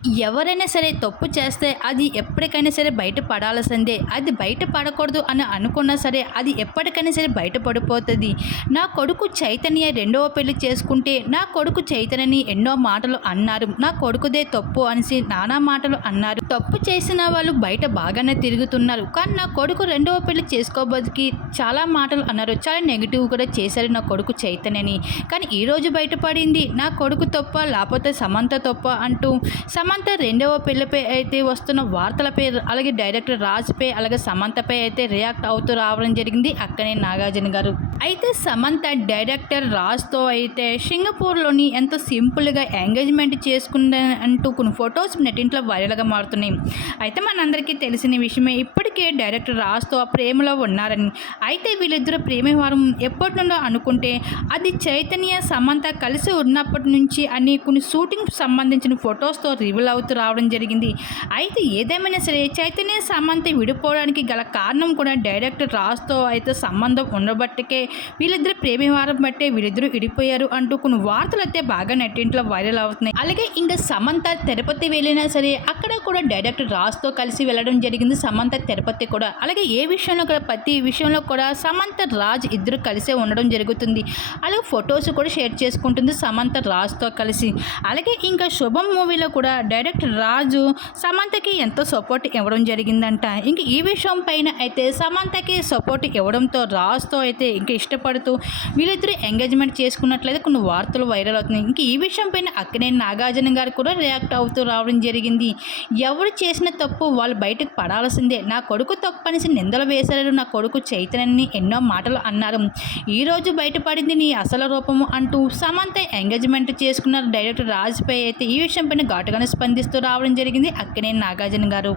ఎవరైనా సరే తప్పు చేస్తే అది ఎప్పటికైనా సరే బయట పడాల్సిందే అది బయట పడకూడదు అని అనుకున్నా సరే అది ఎప్పటికైనా సరే బయట పడిపోతుంది నా కొడుకు చైతన్య రెండవ పెళ్ళి చేసుకుంటే నా కొడుకు చైతన్యని ఎన్నో మాటలు అన్నారు. నా కొడుకుదే తప్పు అనేసి నానా మాటలు అన్నారు. తప్పు చేసిన వాళ్ళు బయట బాగానే తిరుగుతున్నారు. కానీ నా కొడుకు రెండవ పెళ్ళి చేసుకోబోదికి చాలా మాటలు అన్నారు. చాలా నెగిటివ్ కూడా చేశారు నా కొడుకు చైతన్యని. కానీ ఈరోజు బయటపడింది. నా కొడుకు తప్ప లేకపోతే సమంత తప్ప అంటూ సమ సమంత రెండవ పెళ్ళిపై అయితే వస్తున్న వార్తలపై అలాగే డైరెక్టర్ రాజ్పై అలాగే సమంతపై అయితే రియాక్ట్ అవుతూ రావడం జరిగింది అక్కనే నాగార్జున గారు. అయితే సమంత డైరెక్టర్ రాజ్తో అయితే సింగపూర్లోని ఎంతో సింపుల్గా ఎంగేజ్మెంట్ చేసుకున్న అంటూ కొన్ని ఫొటోస్ నెట్టింట్లో వైరల్గా మారుతున్నాయి. అయితే మనందరికీ తెలిసిన విషయమే ఇప్పటికే డైరెక్టర్ రాజ్తో ప్రేమలో ఉన్నారని. అయితే వీళ్ళిద్దరు ప్రేమ వారం ఎప్పటి నుండో అనుకుంటే అది చైతన్య సమంత కలిసి ఉన్నప్పటి నుంచి అని కొన్ని షూటింగ్ సంబంధించిన ఫొటోస్తో రివీల్ అవుతూ రావడం జరిగింది. అయితే ఏదేమైనా సరే చైతన్య సమంత విడిపోవడానికి గల కారణం కూడా డైరెక్టర్ రాజ్తో అయితే సంబంధం ఉండబట్టికే వీళ్ళిద్దరు ప్రేమివారం బట్టే వీళ్ళిద్దరూ విడిపోయారు అంటూ కొన్ని వార్తలు అయితే బాగా నెట్టింట్లో వైరల్ అవుతున్నాయి. అలాగే ఇంకా సమంత తిరుపతి వెళ్ళినా సరే అక్కడ కూడా డైరెక్టర్ రాజ్తో కలిసి వెళ్ళడం జరిగింది సమంత తిరుపతి కూడా. అలాగే ఏ విషయంలో కూడా ప్రతి విషయంలో కూడా సమంత రాజ్ ఇద్దరు కలిసే ఉండడం జరుగుతుంది. అలాగే ఫొటోస్ కూడా షేర్ చేసుకుంటుంది సమంత రాజ్తో కలిసి. అలాగే ఇంకా శుభం మూవీలో కూడా డైరెక్టర్ రాజు సమంతకి ఎంతో సపోర్ట్ ఇవ్వడం జరిగిందంట. ఇంక ఈ విషయం పైన అయితే సమంతకి సపోర్ట్ ఇవ్వడంతో రాజుతో అయితే ఇంకా ఇష్టపడుతూ వీళ్ళిద్దరూ ఎంగేజ్మెంట్ చేసుకున్నట్లయితే కొన్ని వార్తలు వైరల్ అవుతున్నాయి. ఇంక ఈ విషయం పైన అక్కనే నాగార్జున గారు కూడా రియాక్ట్ అవుతూ రావడం జరిగింది. ఎవరు చేసిన తప్పు వాళ్ళు బయటకు పడాల్సిందే. నా కొడుకు తప్పు అనేసి నిందలు వేశారు. నా కొడుకు చైతన్యని ఎన్నో మాటలు అన్నారు. ఈరోజు బయటపడింది నీ అసలు రూపము అంటూ సమంత ఎంగేజ్మెంట్ చేసుకున్న డైరెక్టర్ రాజుపై అయితే ఈ విషయం పైన ఘాటుగానే స్పందిస్తూ రావడం జరిగింది. అక్కినేని నాగార్జున గారు